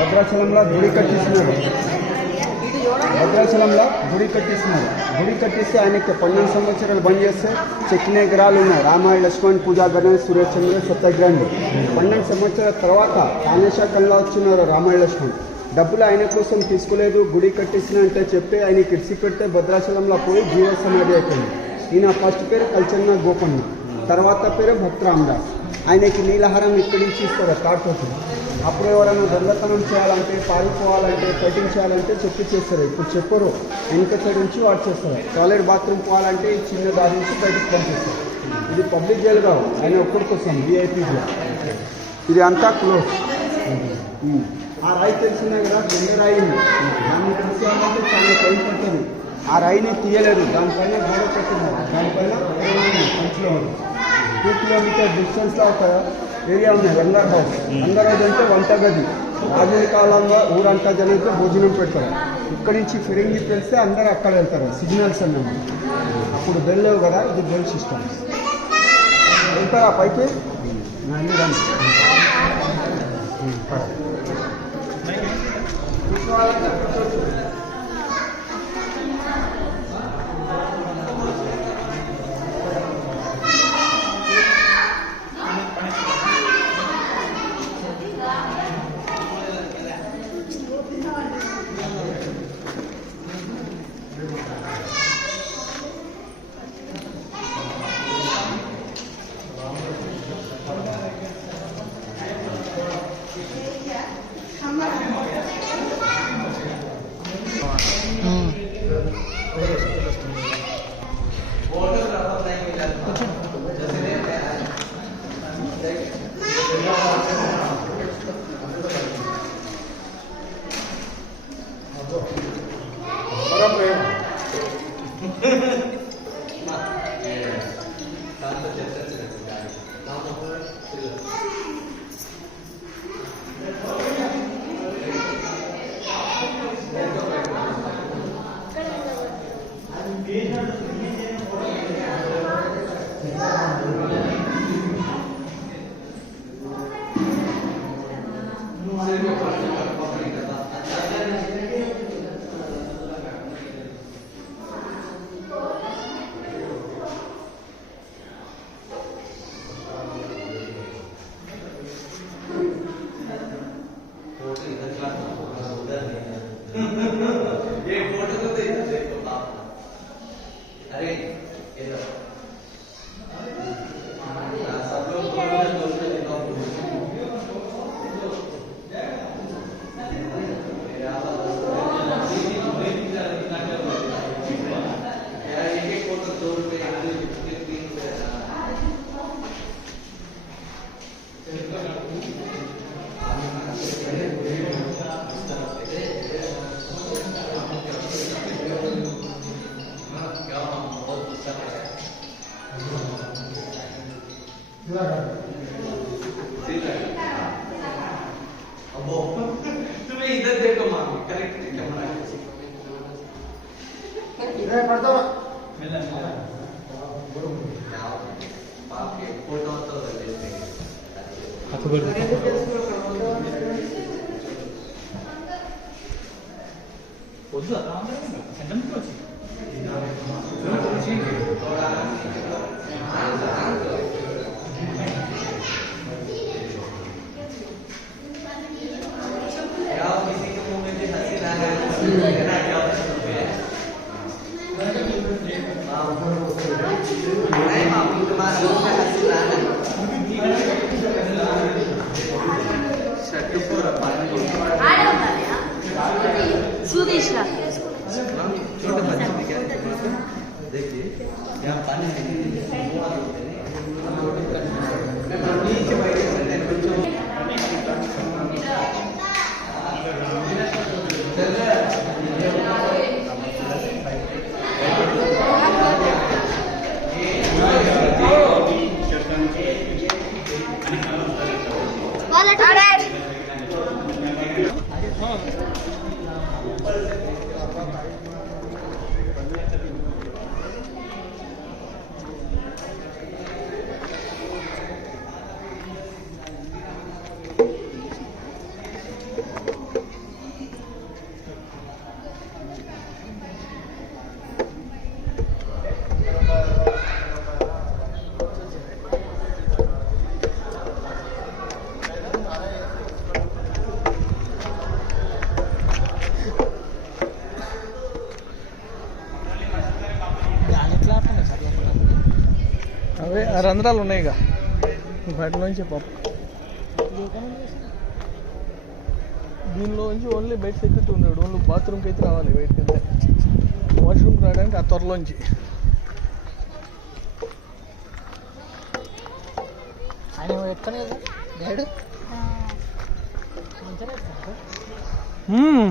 భద్రాచలంలో గుడి కట్టిస్తున్నారు. గుడి కట్టిస్తే ఆయనకి 12 సంవత్సరాలు బంద్ చేస్తే చెక్కిన ఎకరాలు ఉన్నాయి. రామాయణ లక్ష్మణ్ పూజా గణేష్ సురేష్ చంద్ర సత్యాగ్రహంలో 12 సంవత్సరాల తర్వాత కాళేశాఖంలో వచ్చినారు. రామాయణ లక్ష్మణ్ డబ్బులు ఆయన కోసం తీసుకోలేదు. గుడి కట్టిస్తున్నా అంటే చెప్పి ఆయనకి ఇడిచి పెడితే భద్రాచలంలో పోయి జీవ సమాధి అయిపోయింది. ఈయన ఫస్ట్ పేరు కల్చన్న గోపన్న, తర్వాత పేరు భక్త రామదాస్. ఆయనకి నీలహారం ఇక్కడి నుంచి ఇస్తారు స్టార్ట్ అవుతుంది. అప్పుడు ఎవరైనా దొంగతనం చేయాలంటే, పారిపోవాలంటే, కటింగ్ చేయాలంటే చెప్పి చేస్తారు. ఇప్పుడు చెప్పరు, వెనుక సైడ్ నుంచి వాడు చేస్తారు. టాయిలెట్ బాత్రూమ్ పోవాలంటే ఈ చిన్న దారి నుంచి బయటకు పంపిస్తారు. ఇది పబ్లిక్ జైలు కావు, ఆయన ఒక్కడికి వస్తాం విఐపీలో. ఇది అంతా క్లోజ్. ఆ రాయి తెలిసినా కదా రెండు రాయి దాన్ని తెలిసేయాలంటే చాలా టైం పడుతుంది. ఆ రాయిని తీయలేదు, దానిపైన గోడ కట్టినారు. దానిపైన పంచులో ఉంది. 2 కిలోమీటర్ డిస్టెన్స్లో ఒక ఏరియా ఉన్నాయి, రంగార్ హౌస్. రంగార్ హౌస్ అంటే వంటగది. రాజుల కాలంలో ఊరంతా జనంతో భోజనం పెడతారు. ఇక్కడి నుంచి ఫిరింగి తెలిస్తే అందరూ అక్కడ వెళ్తారు. సిగ్నల్స్ అన్నమాట. అప్పుడు బెల్ లేవు కదా, ఇది బెల్ సిస్టమ్. వెళ్తారా పైకి? तुम्हें इधर देखो मामी, करेक्ट कैमरा इधर पड़ता है मिला पाप के फोटो तो लेते हैं हाथ ऊपर वोज़ आराम से सेंडम क्यों छी थोड़ा सुदेशला छोटे बच्चे क्या देखिए यहाँ पानी नीचे बैठे बच्चों రంధ్రాలు ఉన్నాయిగా బయట నుంచి పాప దీనిలో నుంచి ఓన్లీ బయట సెక్యూరిటీ ఉన్నాడు. ఓన్లీ బాత్రూమ్కి అయితే రావాలి, బయటకి వెళ్తే వాష్రూమ్కి రావడానికి ఆ త్వరలోంచి. ఆయన ఎక్కనే గైడ్ మ్మ్.